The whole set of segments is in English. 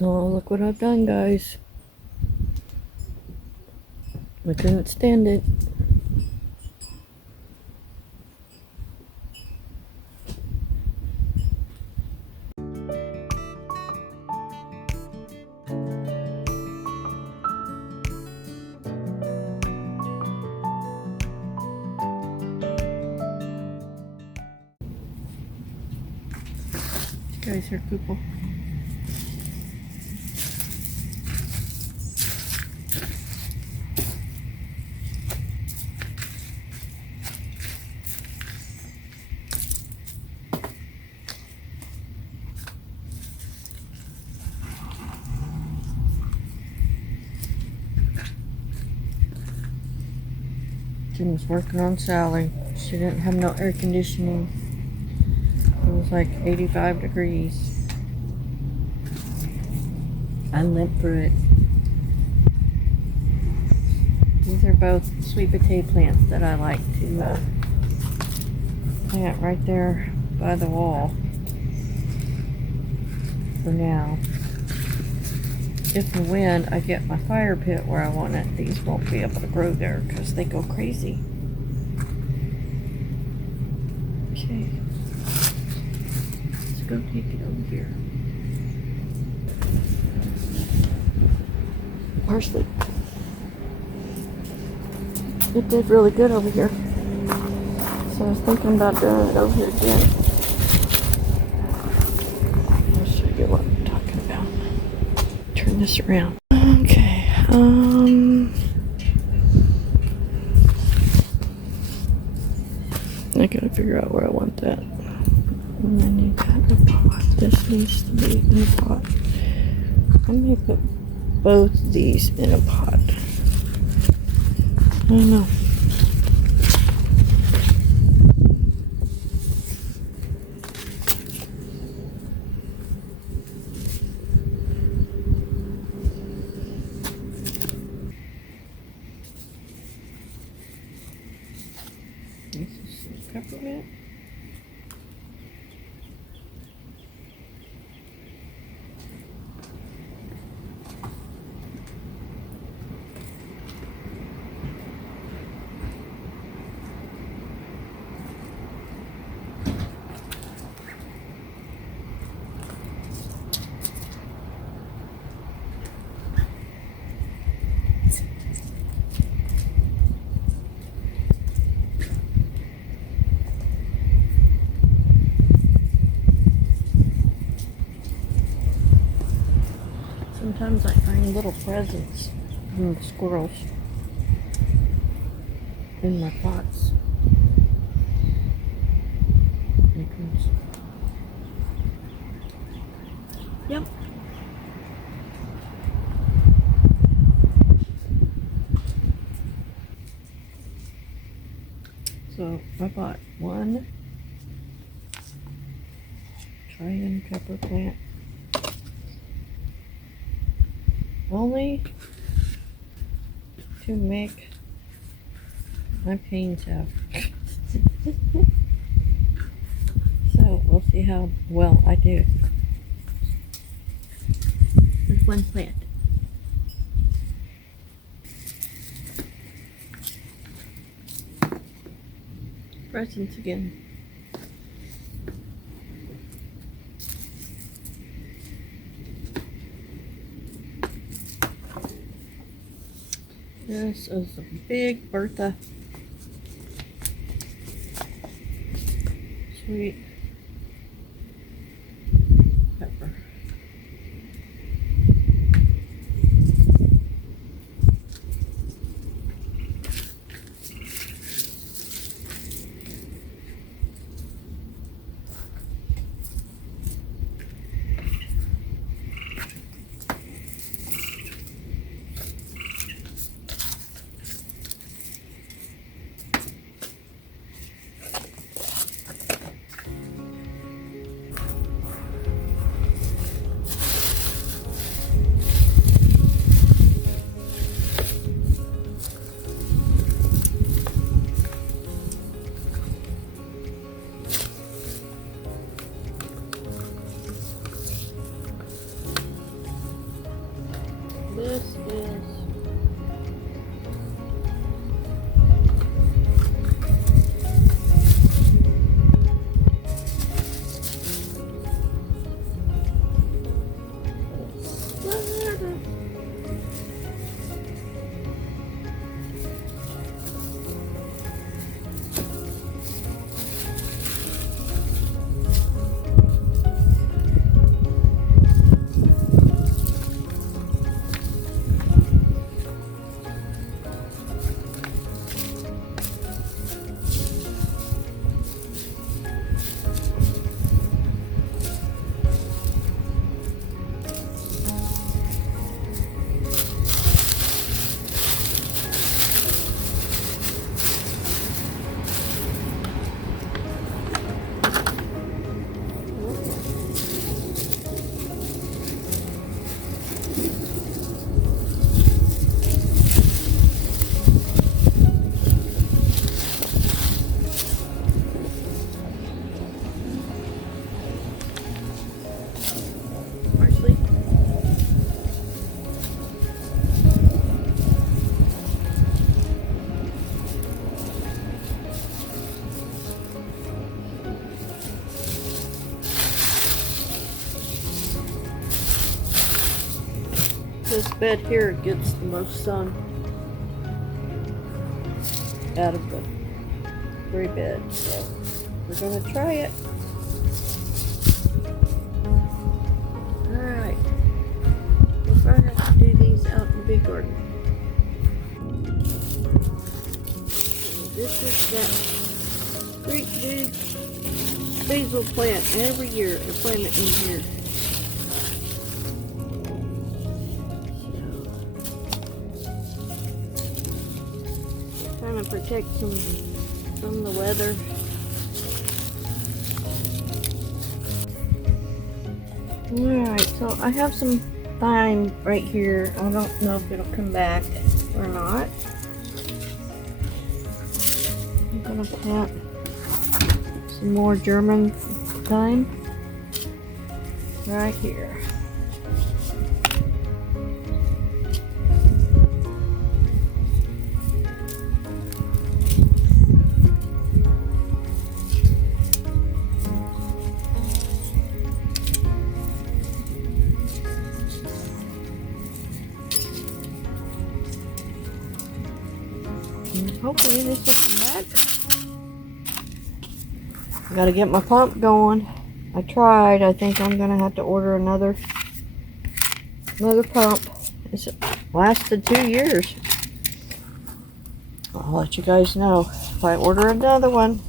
Oh, look what I've done, guys. I couldn't stand it. You guys are cool. Jim was working on Sally. She didn't have no air conditioning. It was like 85 degrees. I lived through it. These are both sweet potato plants that I like to plant right there by the wall for now. If and when I get my fire pit where I want it, these won't be able to grow there because they go crazy. Okay. Let's go take it over here. Parsley. It did really good over here. So I was thinking about doing it over here again. I'll show you what I'm talking about. Turn this around. Okay. I gotta figure out where I want that. And then you got a pot. This needs to be in a pot. I'm gonna put both these in a pot. I don't know. This is some peppermint. Sometimes I find little presents from the squirrels in my pots. Yep. So I bought one cayenne pepper plant. Only to make my panes out. So we'll see how well I do with one plant. Presents again. This is a big Bertha sweet pepper. This is this bed here gets the most sun out of the 3 beds, so we're gonna try it. Alright, we'll probably have to do these out in the big garden. This is that great big basil plant. Every year I plant it in here. Trying to protect them from the weather. Alright, so I have some thyme right here. I don't know if it'll come back or not. I'm gonna plant some more German thyme right here. Hopefully this will come back. I gotta get my pump going. I tried. I think I'm gonna have to order another pump. It's lasted 2 years. I'll let you guys know if I order another one.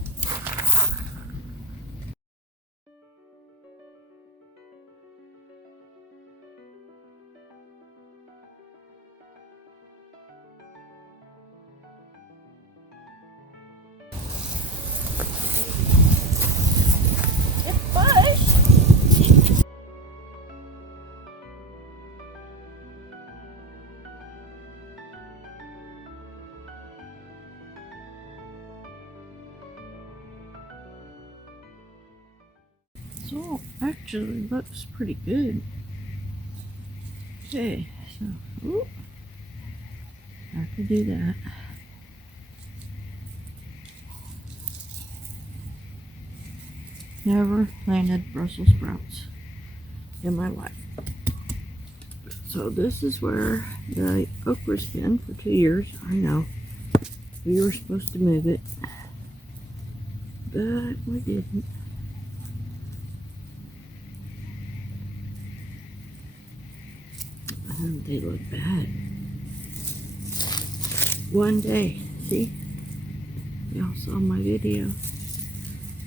So actually looks pretty good. Okay, so have to do that. Never planted Brussels sprouts in my life. So this is where the okra's been for 2 years. I know we were supposed to move it, but we didn't. They look bad. One day, see? Y'all saw my video.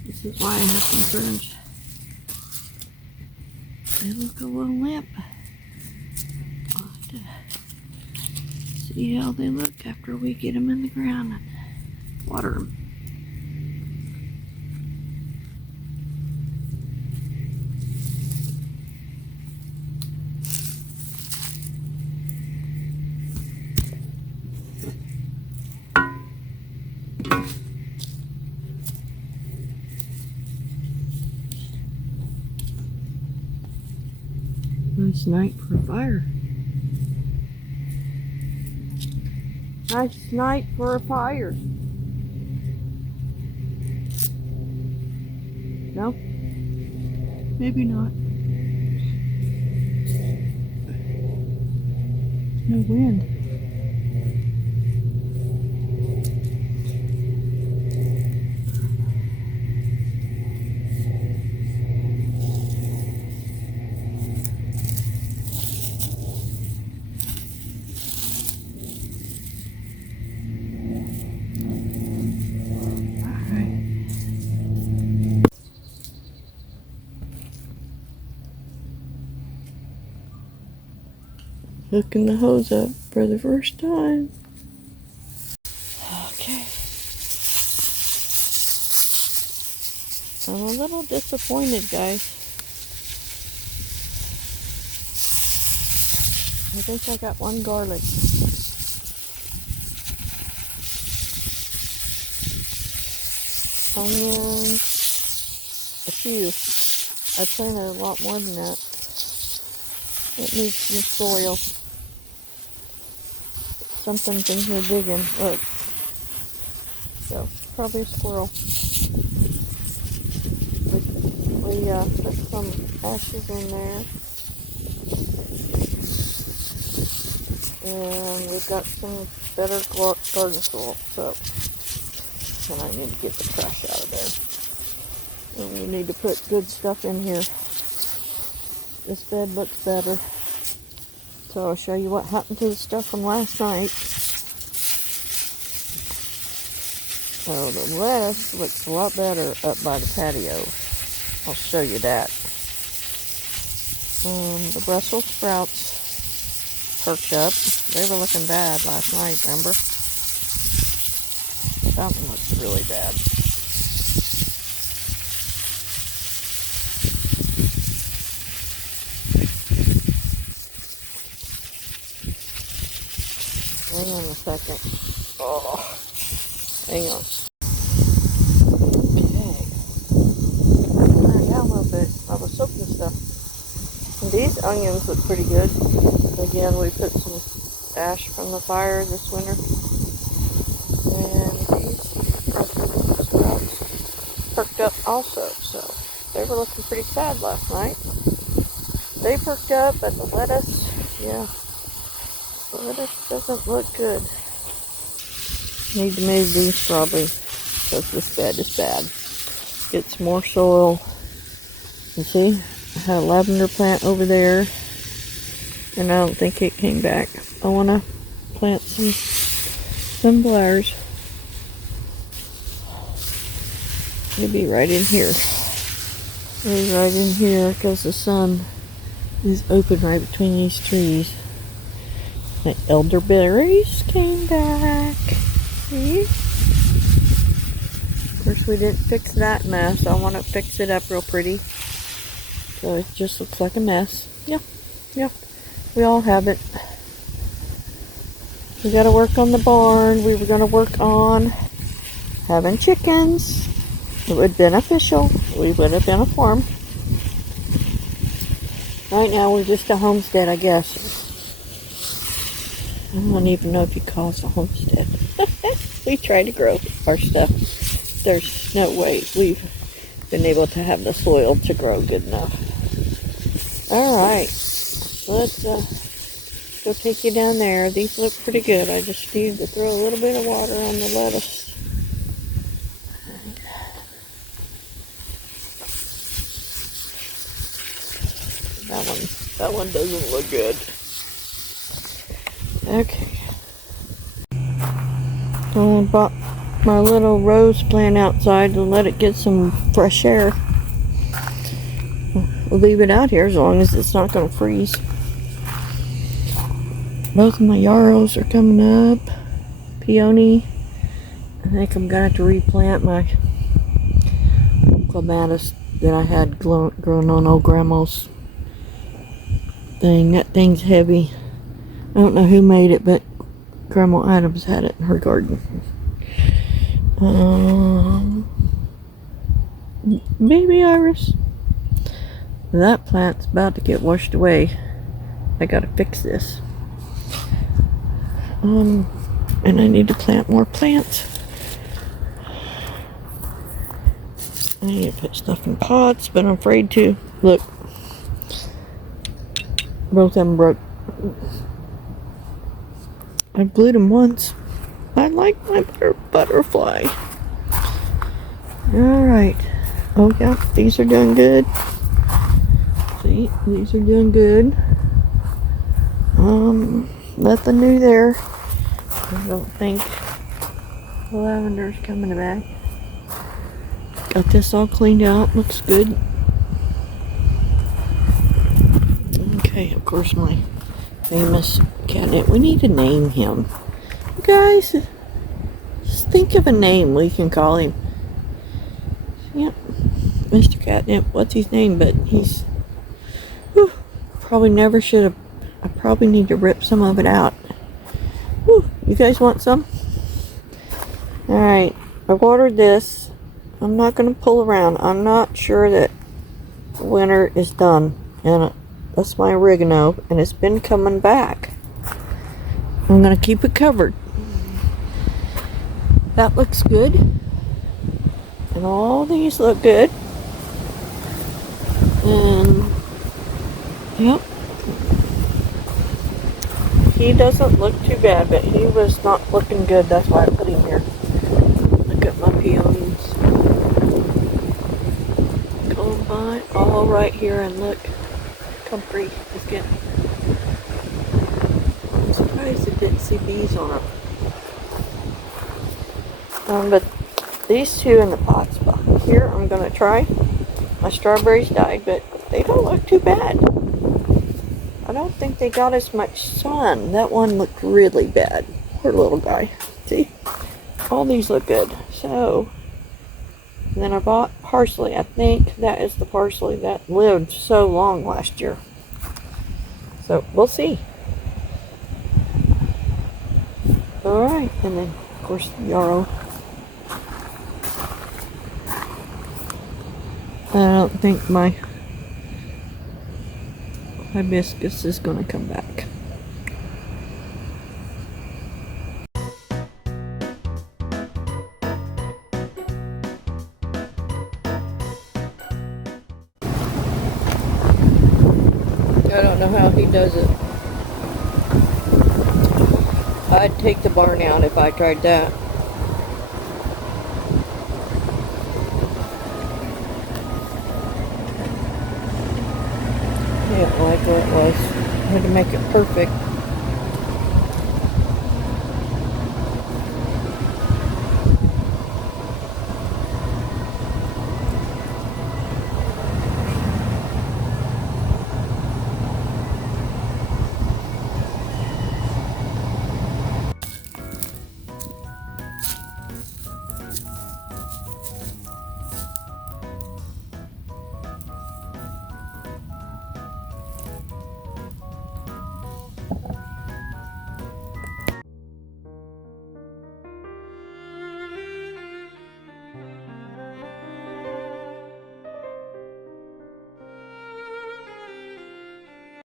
This is why I have concerns. They look a little limp. I'll have to see how they look after we get them in the ground and water them. Nice night for a fire. Nice night for a fire. No? Maybe not. No wind. Hooking the hose up for the first time. Okay. I'm a little disappointed, guys. I think I got one garlic. Onions. A few. I planted a lot more than that. It needs some soil. Something's in here digging. Look. So, probably a squirrel. We put some ashes in there. And we've got some better garden soil. So, and I need to get the trash out of there. And we need to put good stuff in here. This bed looks better. So I'll show you what happened to the stuff from last night. So the lettuce looks a lot better up by the patio. I'll show you that. The Brussels sprouts perked up. They were looking bad last night, remember? That one looks really bad. Hang on a second. Oh, hang on. Okay. Yeah, a little bit. I was soaking stuff. And these onions look pretty good. Again, we put some ash from the fire this winter. And these Brussels sprouts perked up also. So they were looking pretty sad last night. They perked up, but the lettuce, yeah. The lettuce doesn't look good. Need to move these probably because this bed is bad. Get some more soil. You see, I had a lavender plant over there, and I don't think it came back. I want to plant some sunflowers. It'll be right in here. It'll be right in here because the sun is open right between these trees. My elderberries came back. See? Of course, we didn't fix that mess. I want to fix it up real pretty. So it just looks like a mess. Yeah. We all have it. We got to work on the barn. We were going to work on having chickens. It would have been official. We would have been a farm. Right now, we're just a homestead, I guess. I don't even know if you call us a homestead. We try to grow our stuff. There's no way we've been able to have the soil to grow good enough. Alright, let's go take you down there. These look pretty good. I just need to throw a little bit of water on the lettuce. That one doesn't look good. Okay. I bought my little rose plant outside to let it get some fresh air. We'll leave it out here as long as it's not going to freeze. Both of my yarrows are coming up. Peony. I think I'm going to have to replant my clematis that I had growing on old grandma's thing. That thing's heavy. I don't know who made it, but Grandma Adams had it in her garden. Baby iris. That plant's about to get washed away. I gotta fix this. And and I need to plant more plants. I need to put stuff in pots, but I'm afraid to. Look. Both of them broke. I glued them once. I like my butterfly. Alright. Oh yeah, these are doing good. See, these are doing good. Nothing new there. I don't think the lavender's coming back. Got this all cleaned out. Looks good. Okay, of course, my famous catnip. We need to name him. You guys, just think of a name we can call him. Yep, Mr. Catnip. What's his name? But he's... Whew, probably never should have... I probably need to rip some of it out. Whew, you guys want some? Alright, I watered this. I'm not going to pull around. I'm not sure that winter is done. And that's my oregano. And it's been coming back. I'm going to keep it covered. That looks good. And all these look good. And, yep. He doesn't look too bad, but he was not looking good. That's why I put him here. Look at my peonies. Going by all right here, and look. Comfrey is getting... I'm surprised I didn't see bees on them. But these two in the pots here, I'm going to try. My strawberries died, but they don't look too bad. I don't think they got as much sun. That one looked really bad. Poor little guy. See? All these look good. So, and then I bought parsley. I think that is the parsley that lived so long last year. So, we'll see. Alright, and then, of course, the yarrow. I don't think my hibiscus is going to come back. I don't know how he does it. I'd take the barn out if I tried that. I didn't like what it was. I had to make it perfect.